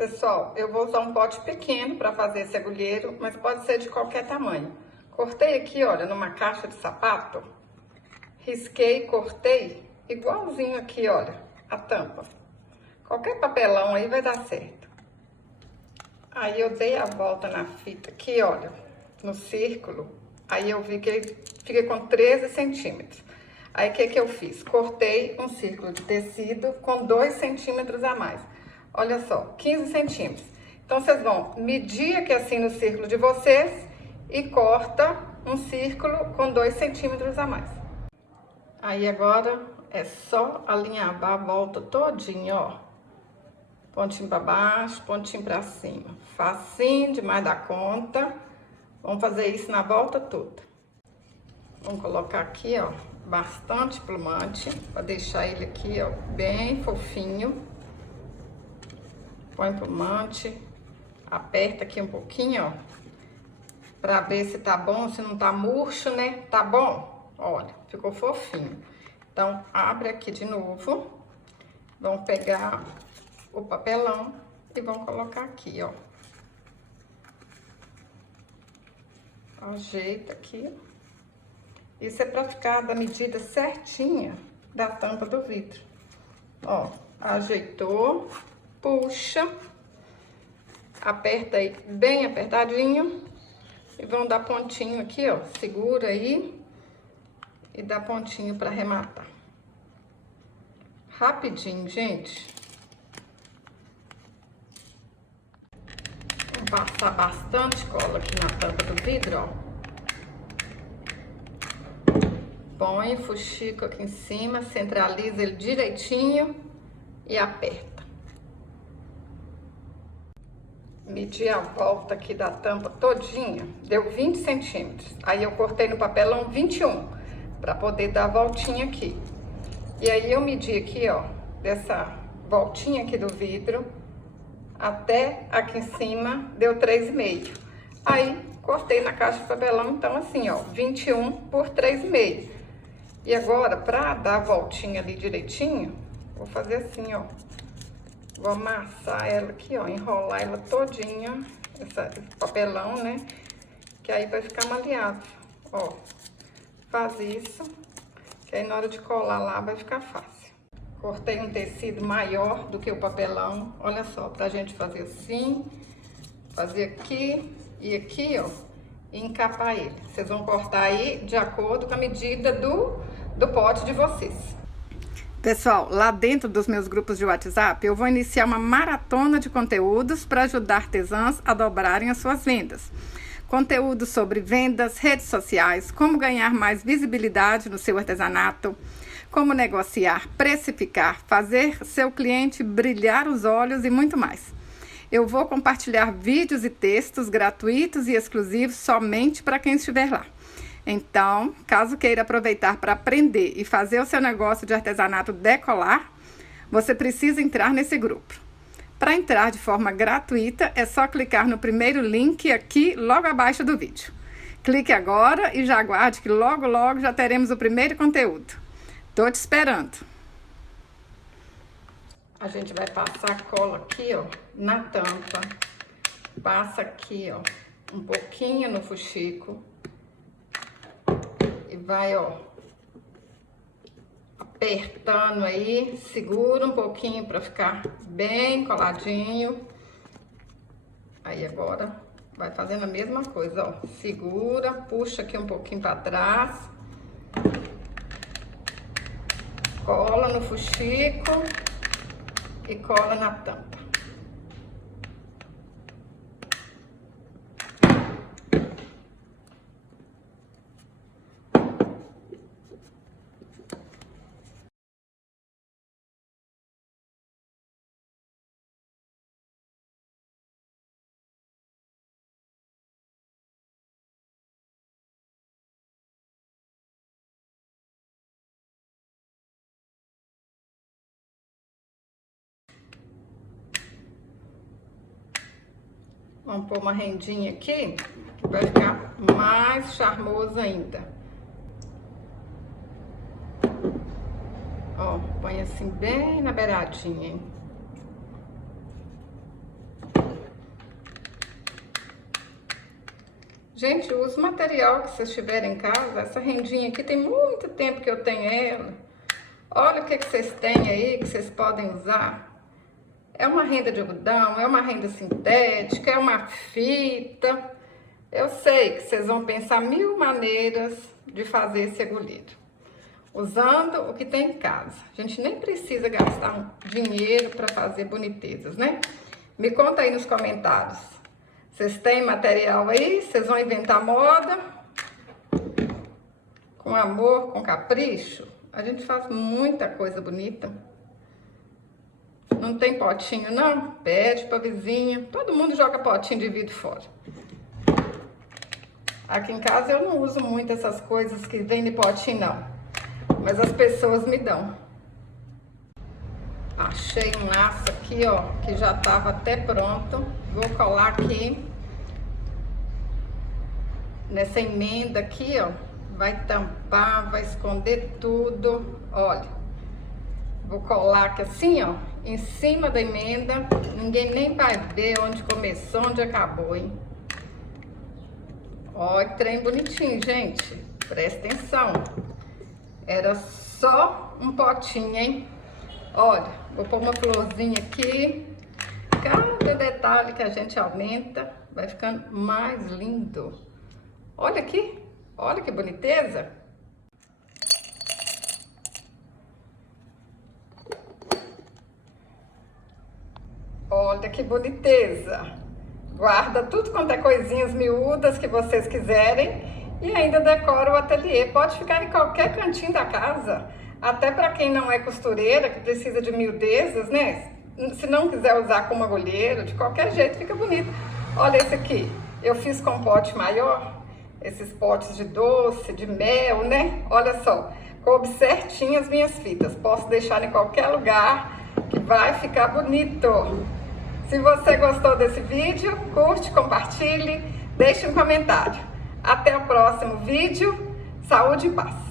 Pessoal, eu vou usar um pote pequeno para fazer esse agulheiro, mas pode ser de qualquer tamanho. Cortei aqui, olha, numa caixa de sapato, risquei, cortei, igualzinho aqui, olha, a tampa. Qualquer papelão aí vai dar certo. Aí eu dei a volta na fita aqui, olha, no círculo, aí eu vi que ele fica com 13 centímetros. Aí o que eu fiz? Cortei um círculo de tecido com 2 centímetros a mais. Olha só, 15 centímetros. Então, vocês vão medir aqui assim no círculo de vocês e corta um círculo com 2 centímetros a mais. Aí agora é só alinhar a volta todinha, ó. Pontinho para baixo, pontinho para cima. Facinho demais da conta. Vamos fazer isso na volta toda. Vamos colocar aqui, ó, bastante plumante, para deixar ele aqui, ó, bem fofinho. Põe plumante, aperta aqui um pouquinho, ó, pra ver se tá bom, se não tá murcho, né? Tá bom? Olha, ficou fofinho. Então, abre aqui de novo. Vamos pegar o papelão e vamos colocar aqui, ó. Ajeita aqui. Isso é pra ficar da medida certinha da tampa do vidro. Ó, ajeitou. Puxa, aperta aí bem apertadinho e vão dar pontinho aqui, ó, segura aí e dá pontinho para arrematar. Rapidinho, gente. Vamos passar bastante cola aqui na tampa do vidro, ó. Põe o fuxico aqui em cima, centraliza ele direitinho e aperta. Medi a volta aqui da tampa todinha, deu 20 centímetros. Aí eu cortei no papelão 21, para poder dar a voltinha aqui. E aí eu medi aqui, ó, dessa voltinha aqui do vidro, até aqui em cima, deu 3,5. Aí cortei na caixa de papelão, então assim, ó, 21 por 3,5. E agora, pra dar a voltinha ali direitinho, vou fazer assim, ó. Vou amassar ela aqui, ó, enrolar ela todinha, esse papelão, né? Que aí vai ficar maleável, ó. Faz isso, que aí na hora de colar lá vai ficar fácil. Cortei um tecido maior do que o papelão, olha só, pra gente fazer assim, fazer aqui e aqui, ó, e encapar ele. Vocês vão cortar aí de acordo com a medida do pote de vocês. Pessoal, lá dentro dos meus grupos de WhatsApp, eu vou iniciar uma maratona de conteúdos para ajudar artesãs a dobrarem as suas vendas. Conteúdos sobre vendas, redes sociais, como ganhar mais visibilidade no seu artesanato, como negociar, precificar, fazer seu cliente brilhar os olhos e muito mais. Eu vou compartilhar vídeos e textos gratuitos e exclusivos somente para quem estiver lá. Então, caso queira aproveitar para aprender e fazer o seu negócio de artesanato decolar, você precisa entrar nesse grupo. Para entrar de forma gratuita, é só clicar no primeiro link aqui, logo abaixo do vídeo. Clique agora e já aguarde que logo, logo já teremos o primeiro conteúdo. Tô te esperando. A gente vai passar cola aqui, ó, na tampa. Passa aqui, ó, um pouquinho no fuxico. E vai, ó, apertando aí, segura um pouquinho para ficar bem coladinho. Aí agora vai fazendo a mesma coisa, ó, segura, puxa aqui um pouquinho para trás. Cola no fuxico e cola na tampa. Vamos pôr uma rendinha aqui, que vai ficar mais charmoso ainda. Ó, põe assim bem na beiradinha, hein? Gente, usa o material que vocês tiverem em casa. Essa rendinha aqui tem muito tempo que eu tenho ela. Olha o que vocês têm aí que vocês podem usar. É uma renda de algodão, é uma renda sintética, é uma fita. Eu sei que vocês vão pensar 1000 maneiras de fazer esse agulheiro, usando o que tem em casa. A gente nem precisa gastar dinheiro para fazer bonitezas, né? Me conta aí nos comentários. Vocês têm material aí? Vocês vão inventar moda? Com amor, com capricho? A gente faz muita coisa bonita. Não tem potinho, não? Pede pra vizinha. Todo mundo joga potinho de vidro fora. Aqui em casa eu não uso muito essas coisas que vêm de potinho, não. Mas as pessoas me dão. Achei um laço aqui, ó, que já tava até pronto. Vou colar aqui. Nessa emenda aqui, ó. Vai tampar, vai esconder tudo. Olha. Vou colar aqui assim, ó. Em cima da emenda. Ninguém nem vai ver onde começou, onde acabou, hein? Ó, que trem bonitinho, gente. Presta atenção. Era só um potinho, hein? Olha, vou pôr uma florzinha aqui. Cada detalhe que a gente aumenta, vai ficando mais lindo. Olha aqui. Olha que boniteza. Olha que boniteza. Guarda tudo quanto é coisinhas miúdas que vocês quiserem e ainda decora o ateliê. Pode ficar em qualquer cantinho da casa. Até para quem não é costureira, que precisa de miudezas, né? Se não quiser usar como agulheiro, de qualquer jeito fica bonito. Olha esse aqui. Eu fiz com um pote maior. Esses potes de doce, de mel, né? Olha só. Coube certinho as minhas fitas. Posso deixar em qualquer lugar que vai ficar bonito. Se você gostou desse vídeo, curte, compartilhe, deixe um comentário. Até o próximo vídeo. Saúde e paz!